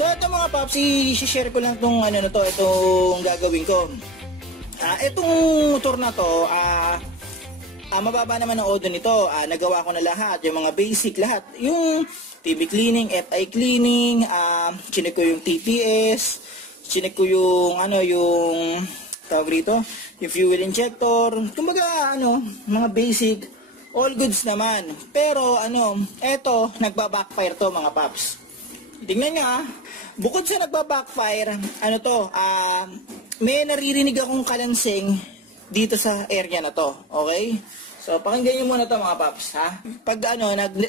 So ito mga paps, i-share ko lang itong ano na to, itong gagawin ko. Itong motor na to, mababa naman ang odo nito. Nagawa ko na lahat, yung mga basic lahat. Yung TV cleaning, FI cleaning, chinek ko yung TPS, chinek ko yung yung tawag rito, yung fuel injector. Kumbaga mga basic, all goods naman. Pero eto nagba-backfire to mga paps. Tingnan nyo bukod sa nagba-backfire, may naririnig akong kalansing dito sa area na to, okay? So, pakinggan nyo muna to mga paps, ha? Pag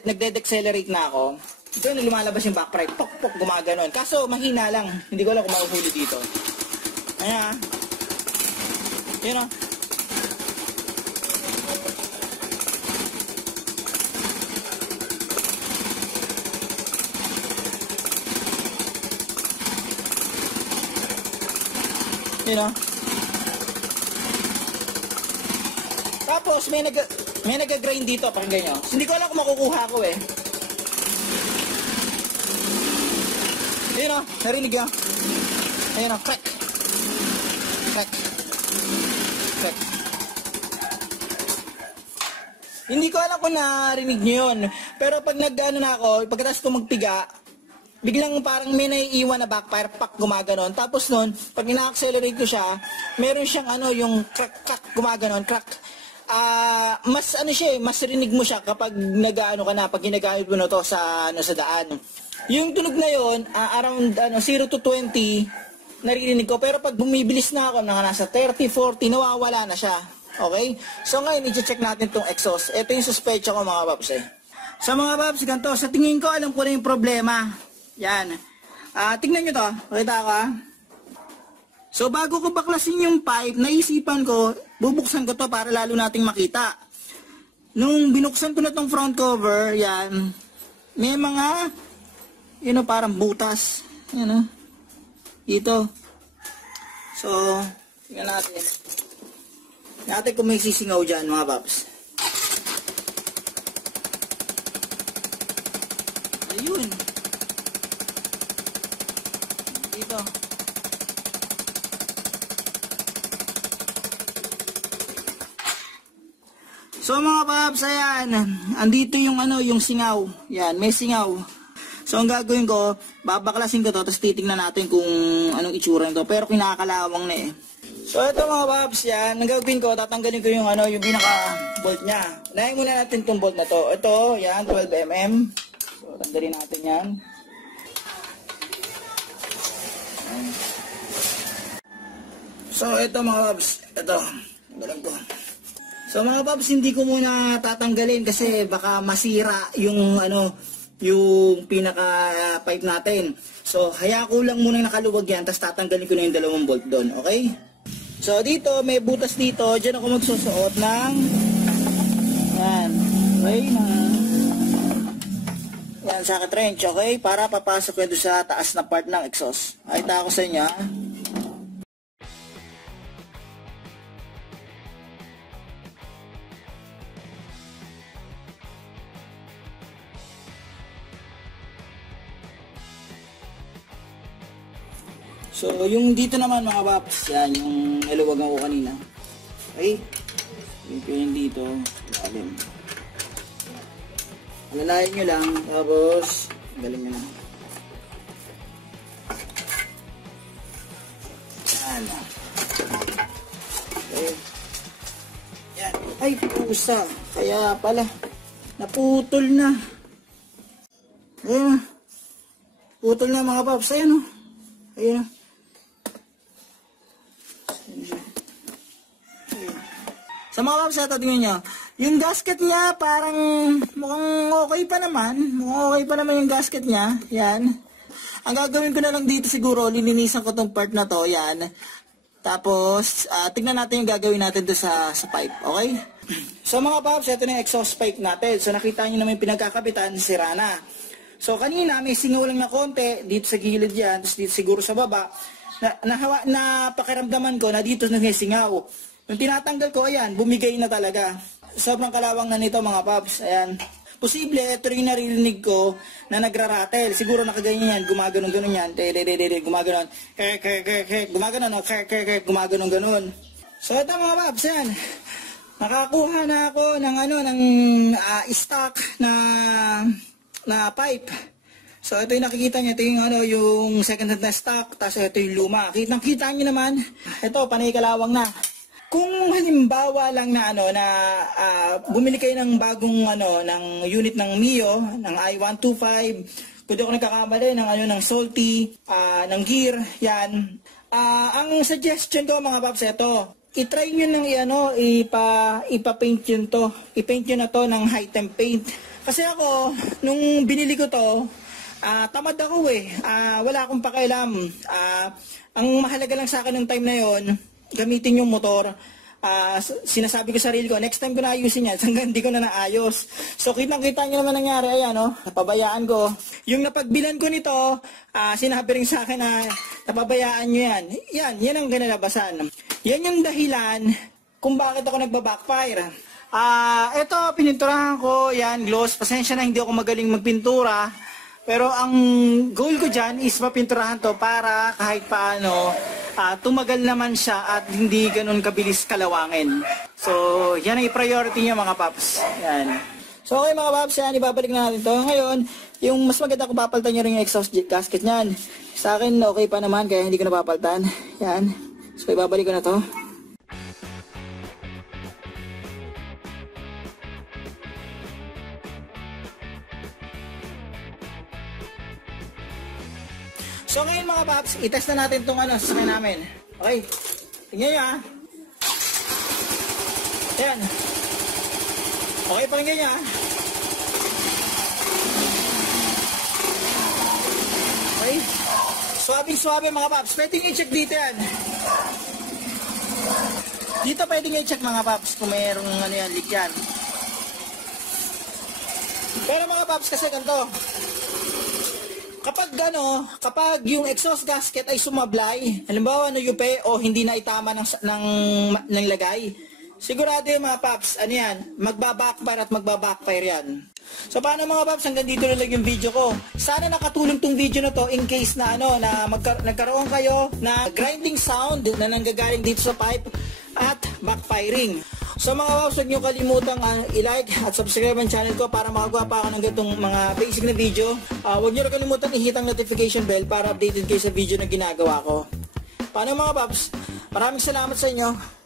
nagde-decelerate na ako, ito na lumalabas yung backfire, pok-pok, gumaganon. Kaso, mahina lang, hindi ko alam kung mahuhuli dito. Ayan, yun Tapos may nag-grind dito, pakinggan nyo. Hindi ko alam kung makukuha ko eh. Ayun narinig nyo. Ayun crack. Crack. Crack. Hindi ko alam kung narinig nyo yun. Pero pag na ako, pagkatapos ko magpiga, biglang parang may naiiwan na backfire, pak, gumaganon. Tapos nun, pag ina-accelerate ko siya, meron siyang yung crack, gumaganon, crack. Mas mas rinig mo siya kapag ka na, pag ginagamit mo na to sa daan. Yung tunog na yon, around 0 to 20, naririnig ko. Pero pag bumibilis na ako, nasa 30, 40, nawawala na siya. Okay? So ngayon, i-check natin tong exhaust. Ito yung suspecha ko mga paps eh. So mga paps, ganito, sa tingin ko, alam ko na yung problema. Yan. Tingnan nyo to. Pakita ko So bago ko baklasin yung pipe, naisipan ko, bubuksan ko to para lalo nating makita. Nung binuksan ko na tong front cover, yan, may mga, parang butas. Yan dito. So, tingnan natin. Tingnan natin kung may sisingaw dyan mga paps. Ayun. Dito. So mga paps, ayan, andito yung yung singaw. Yan, may singaw. So ang gagawin ko, babaklasin ko to, tapos titingnan natin kung anong itsura nito. Pero kinakalawang na eh. So ito mga paps, yan, ang gagawin ko, tatanggalin ko yung yung pinaka-bolt niya. Unahin muna natin itong bolt na to. Ito, yan, 12mm. So tanggalin natin yan. So ito mga paps, ito, tanggalin ko. So mga paps, hindi ko muna tatanggalin kasi baka masira yung yung pinaka pipe natin. So haya ko lang muna nakaluwag yan, tapos tatanggalin ko na yung dalawang bolt doon, okay? So dito, may butas dito, diyan ako magsusuot ng yan, okay, yan, socket wrench, okay? Para papasok ko doon sa taas na part ng exhaust. Nakita ko sa inyo, So, yung dito naman mga paps, yan, yung naluwagan ko kanina. Okay? Yung dito, lalim. Alalayan nyo lang, tapos, galing nyo na. Yan. Okay. Yan. Ay, pusa. Kaya pala, naputol na. Ayan. Putol na mga paps. Ayan o. Ayan o. Sa mga paps, tingnan nyo, yung gasket niya parang mukhang okay pa naman. Mukhang okay pa naman yung gasket niya. Yan. Ang gagawin ko na lang dito siguro, lilinisan ko tong part na to. Yan. Tapos, tignan natin yung gagawin natin doon sa pipe. Okay? So mga paps, ito na yung exhaust pipe natin. So nakita nyo naman yung pinagkakapitan, sira na. So kanina, may singaw lang na konti. Dito sa gilid yan. Tapos dito siguro sa baba. Na pakiramdaman ko na dito na may singaw. Yung tinatanggal ko, ayan, bumigay na talaga. Sobrang kalawang na nito mga paps. Ayan. Posible, ito rin naririnig ko na nagraratel. Siguro nakaganyan yan, gumaganon-ganon yan. Gumaganon. Gumaganon, gumaganon-ganon. So ito mga paps, yan. Nakakuha na ako ng stock na pipe. So ito yung nakikita niyo, ito yung yung second hand na stock, tapos ito yung luma. Kitang-kita niyo naman. Ito, panay kalawang na. Kung halimbawa lang na bumili kayo ng bagong ng unit ng Mio, ng i125, kung di ako nagkakamali ng Salty, ng Gear, yan. Ang suggestion ko mga paps, ito, i-try nyo ng ipa-paint yun to. I-paint nyo na to ng high temp paint. Kasi ako, nung binili ko to, tamad ako wala akong pakialam. Ang mahalaga lang sa akin ng time na yon, gamitin yung motor. Sinasabi ko sa sarili ko, next time ko na ayusin yan, hanggang hindi ko na naayos. So kitang-kita nyo naman nangyari, ayan napabayaan ko. Yung napagbilan ko nito, sinabi rin sa akin na napabayaan nyo yan. Yan ang kinalabasan. Yan yung dahilan kung bakit ako nagba-backfire. Ito, pininturahan ko, yan, gloss. Pasensya na, hindi ako magaling magpintura. Pero ang goal ko dyan is mapinturahan to para kahit paano tumagal naman siya at hindi ganun kabilis kalawangin. So, yan ang i-priority nyo mga paps. Yan. So, okay mga paps, yan, ibabalik na natin to. Ngayon, yung mas maganda kung papalitan nyo rin yung exhaust gasket nyan. Sa akin, okay pa naman, kaya hindi ko napapalitan. Yan. So, ibabalik ko na to. So ngayon mga paps, itest na natin itong sasakyan namin. Okay, tingnan nyo Ayan. Okay, pakinggan nyo Okay. Swabing-swabe mga paps. Pwede nyo i-check dito yan. Dito pwede nyo i-check mga paps kung mayroong leak yan. Pero mga paps kasi ganito. Kapag yung exhaust gasket ay sumablay, halimbawa yupe o hindi na itama ng lagay, sigurado yung mga paps, magbabackfire at magbabackfire yan. So paano mga paps, hanggang dito na lang yung video ko. Sana nakatulong tong video na to in case na nagkaroon kayo na grinding sound na nanggagaling dito sa pipe at backfiring. So mga paps, huwag nyo kalimutang i-like at subscribe ang channel ko para makagawa pa ako ng ganitong mga basic na video. Huwag nyo kalimutan i-hit ang notification bell para updated kayo sa video na ginagawa ko. Paano mga paps? Maraming salamat sa inyo.